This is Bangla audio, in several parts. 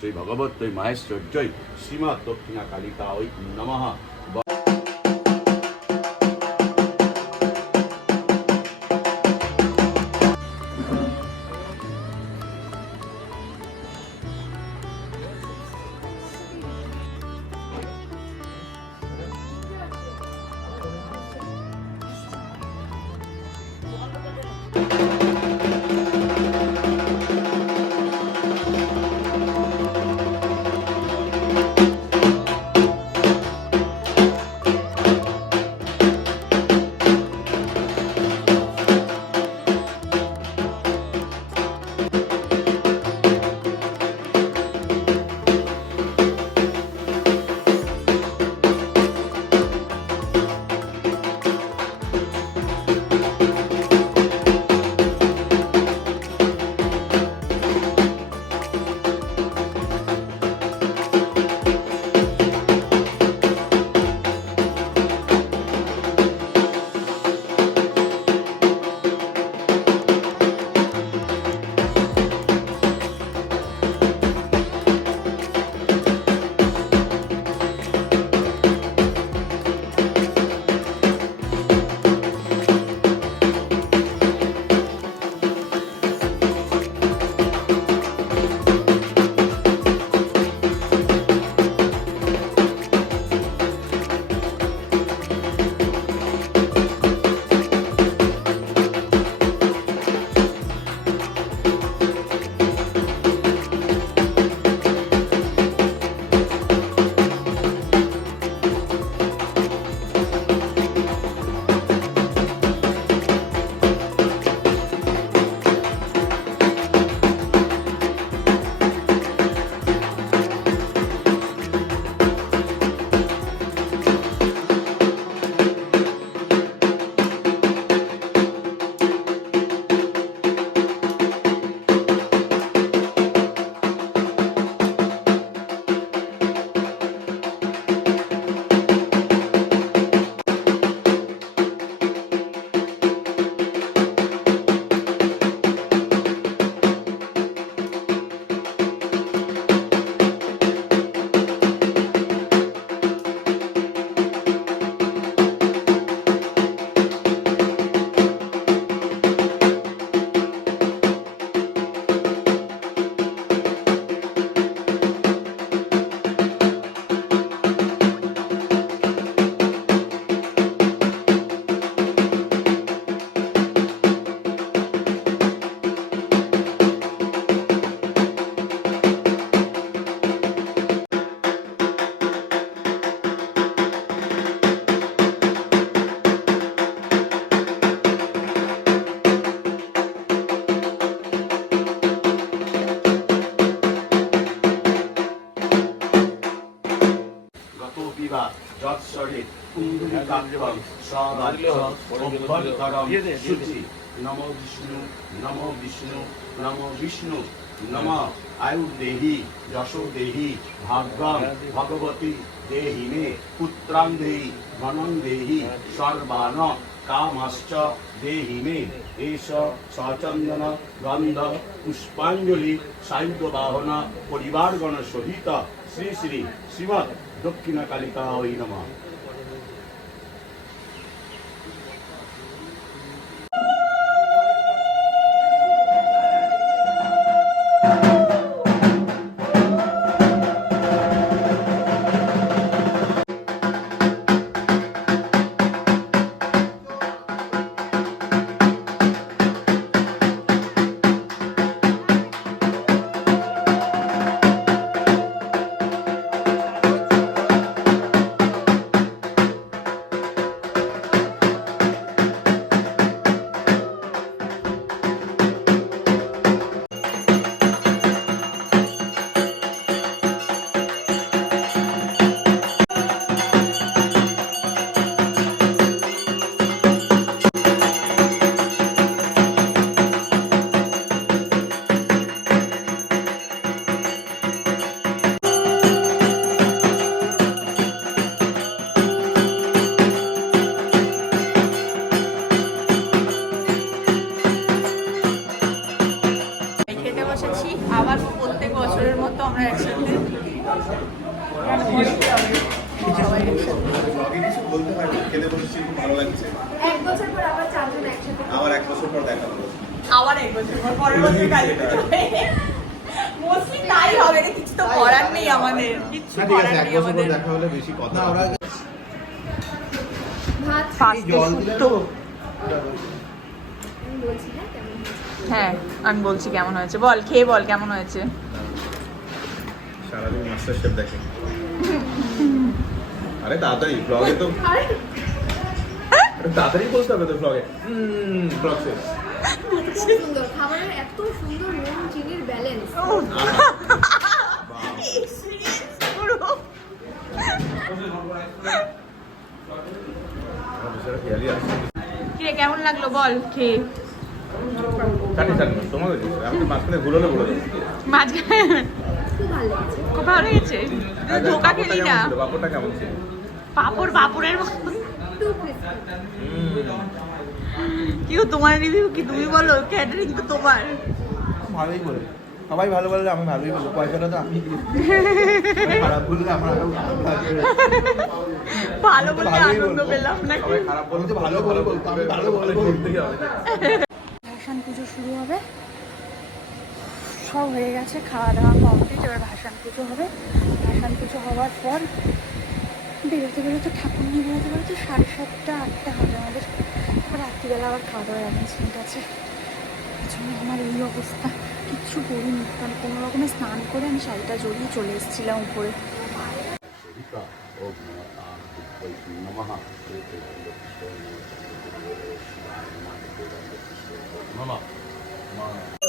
পরমেশ্বর্যই মহেশ্বর জয় শ্রীমৎ দক্ষিণা কালিকা ওই নমঃ। শুচি নমো বিষ্ণু নমো বিষ্ণু নমো বিষ্ণু নম আয়ুর্দেহি যশো দেহি ভাগ্যম ভগবতী দেহি মে পুত্রাং দেহি ধনং দেহি সর্বান কামাশ্চ দেহি মে এষ সচন্দন গন্ধ পুষ্পাঞ্জলি সায়ুধ বাহন পরিবারগণ সহিত শ্রী শ্রী শ্রীমৎ দক্ষিণ কালিকা ওই নমঃ। কিছু তো করার নেই আমাদের হ্যাঁ আমি বলছি কেমন হয়েছে বল খেয়ে বল কেমন হয়েছে? সারাদিন মাস্টার শেফ দেখে। আরে তাড়াতাড়ি ব্লগে তো তাড়াতাড়ি বলতে হবে তো ব্লগে ব্লগ শেষ। সুন্দর খাবারের এত সুন্দর নুন চিনির ব্যালেন্স কেমন লাগল বল খেয়ে? জানি জানি। তোমাকে আমি তো মাঝখানে ঘুরলে বলে দেবো মাঝখানে। খুব ভালো লেগেছে তুই ধোকা খেলি না। বাপরটা কেমন ছিল? পাপড় পাপড়ের মতো। তোমার রিভিউ কি? তুমি বলো ক্যাটারিং তো তোমার। ভালোই বলে। সবাই ভালো বললে আমি ভালোই বলব। পয়সাটা তো আমি খারাপ বললে আমার। ভালো বলে ভালোই আনন্দ পেলাম নাকি? খারাপ তো ভালো বলে বলতো আমি ভালো বলে বলতেই হবে শুরু হবে সব হয়ে গেছে খাওয়া দাওয়া কমপ্লিট এবার ভাসান পুজো হবে ভাসান পুজো হওয়ার পর বেরোতে বেরোতে ঠাকুর নিয়ে বেরোতে বেরোতে সাড়ে সাতটা আটটা হবে আমাদের রাত্রিবেলা আবার খাওয়া দাওয়ার অ্যারেঞ্জমেন্ট আছে জন্য আমার এই অবস্থা কিচ্ছু করিনি মানে কোনো রকমে স্নান করে আমি শাড়িটা জড়িয়ে চলে এসেছিলাম উপরে নমঃ নমঃ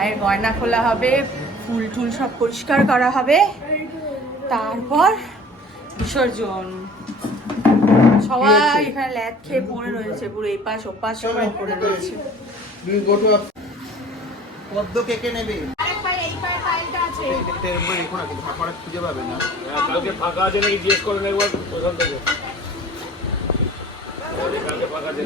মায়ের গয়না খোলা হবে ফুল টুল সব পরিষ্কার করা হবে। তারপর বিসর্জন। সবাই এখানে ল্যাদ খেয়ে পড়ে রয়েছে পুরো এই পাশ ও পাশ সবাই পড়ে রয়েছে। পদ্ম কে কে নেবে খুঁজে পাবে না। কালকে ফাঁকা আছে নাকি জিজ্ঞেস করেন একবার ওখান থেকে। কালকে ফাঁকা আছে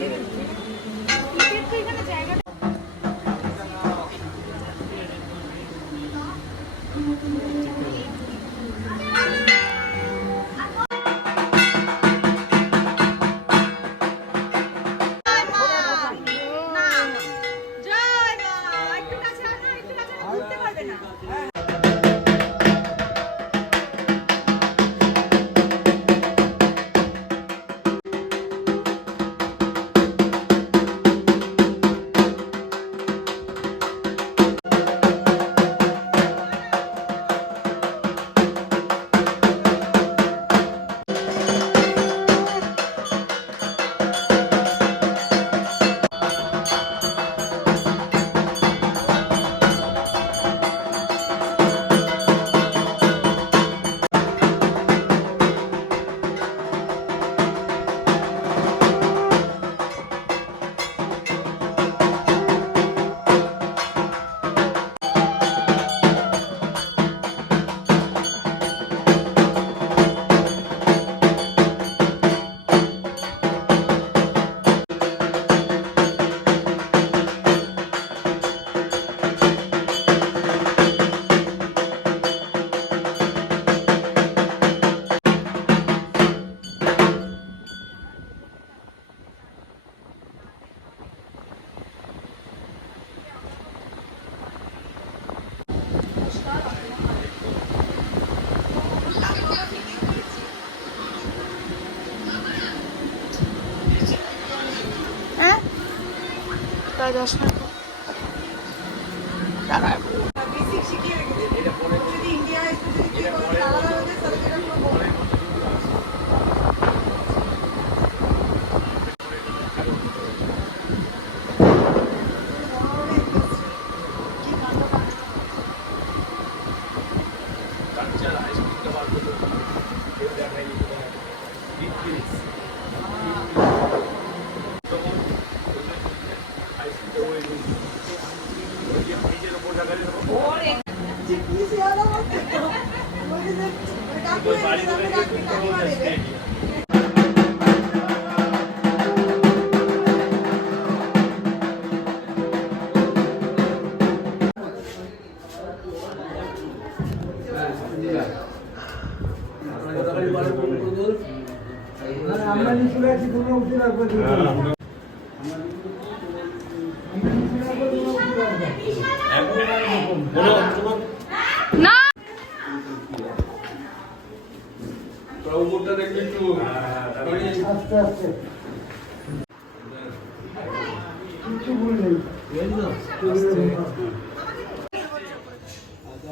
leider schnell.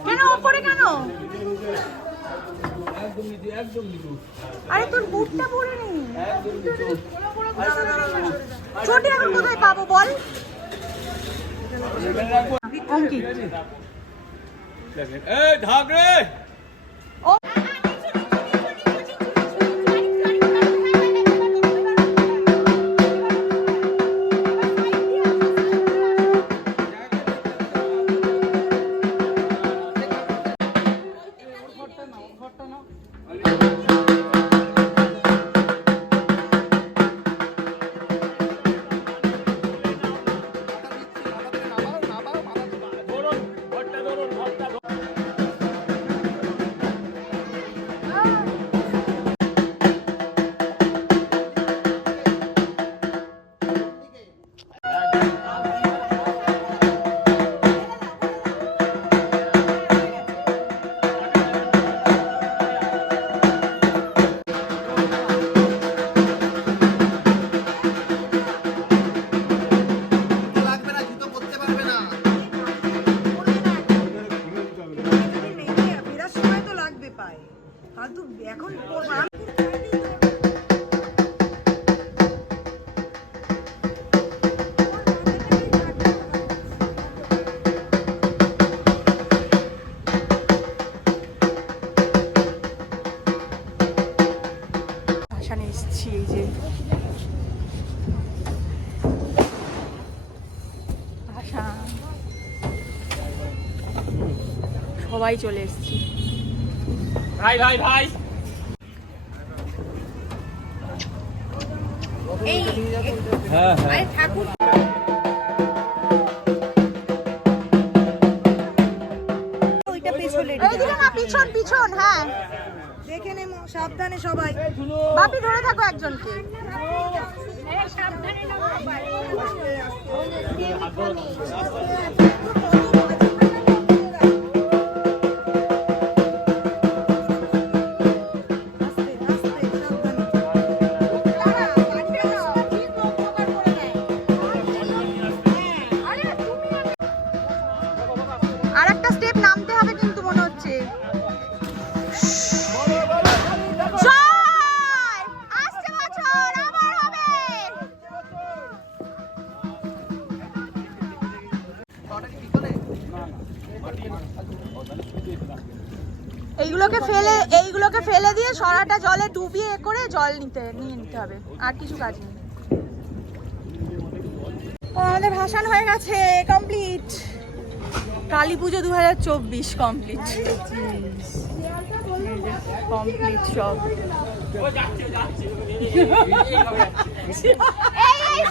কেন? ওপরে কেন? আরে তোর বুটটা পরে নি চটি এখন কোথায় পাবো বল? অঙ্কিত ও সবাই চলে এসেছি। ভাই ভাই ভাই। ওইটা পেছনে না পিছন পিছন হ্যাঁ। দেখে নে সাবধানে সবাই। বাপি ধরে থাকো একজনকে। আস্তে। জল নিতে, নিয়ে নিতে হবে। আর কিছু কাজ নেই। আমাদের ভাসান হয়ে গেছে কমপ্লিট কালী পুজো দু হাজার চব্বিশ কমপ্লিট কমপ্লিট সব।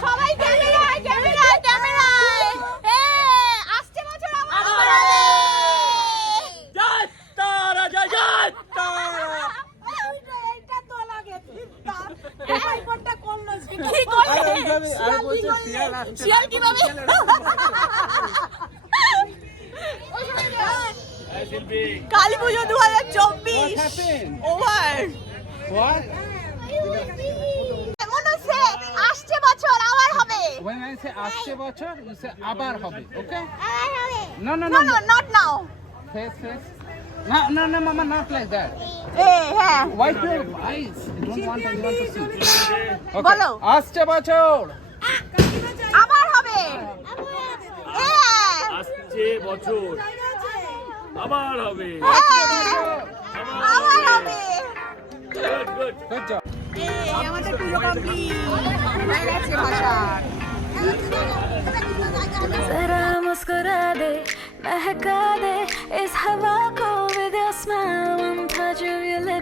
সবাই ক্যামেরায় ক্যামেরায় ক্যামেরায় এ আসছে বছর আমার হবে জয় তারা জয় জয় তারা এইটা তো লাগে এই কোনটা করল কি করলে শিয়াল কীভাবে? কালী পুজো দু হাজার চব্বিশ। ওভার আসছে বছর আবার হবে। আসছে বছর, আবার no, no no, no not now Face, face. No, no, no, mama, not like that. এ হ্যাঁ Wipe your eyes. I don't want anyone to see. Okay. বলো। আসছে বছর। আবার হবে হ্যাঁ আসছে বছর আবার হবে হ্যাঁ, আবার হবে গুড গুড Good job. এই আমাদের পুজো কমপ্লিট হয়ে গেছে ভাষার जरा मुस्कुरा दे महका दे इस हवा को smile, one touch of your lips.